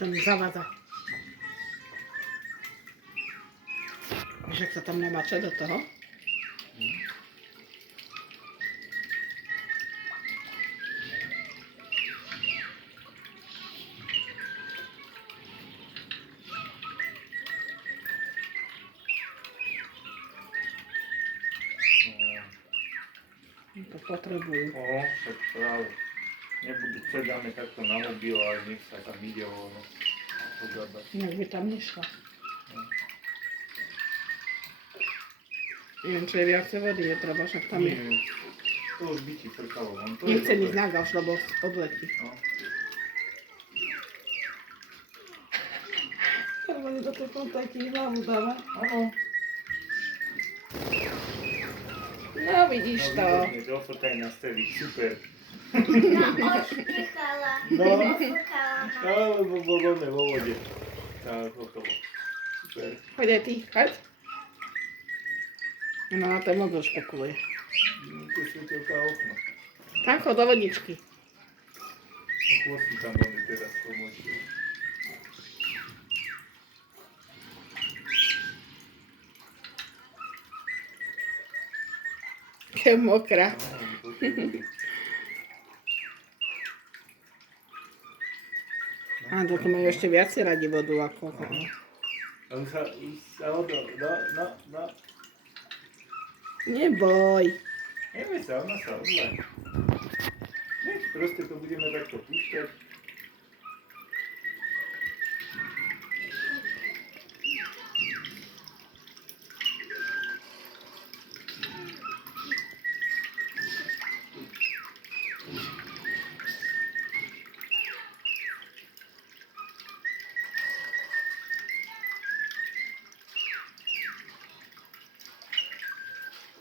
To mi zavadza. Wiesz, jak to tam namaczę do toho? To potrebujú. Však práve. Nebudú predané takto na mobil, ale nech sa tam ide ono pogabať. Jak by tam nešla. Neviem, čo je viacej vody, je treba, však tam je. Nie, to už by ti prkalo. Nechcem ísť na gauč, lebo odletí. No. Normálne do tej fontajky hlavu dáva. Áno. No vidíš to. Výborne, to fotaj nastaviť, super. Ošpichala. No. Ofúkala ma. Alebo bolo vo vode. Tak, hotovo. Super. Poď aj ty, choď. No na ten mobil špekuluje. To je svetelka okno. Tak, chod do vodičky. No chvosty tam boli teraz pomočili. Je mokrá. A to majú ešte viacej radi vodu ako... On sa odol, no. Neboj. Nevie sa, ona sa odláš. Nech proste to budeme takto púšťať.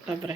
Dobre.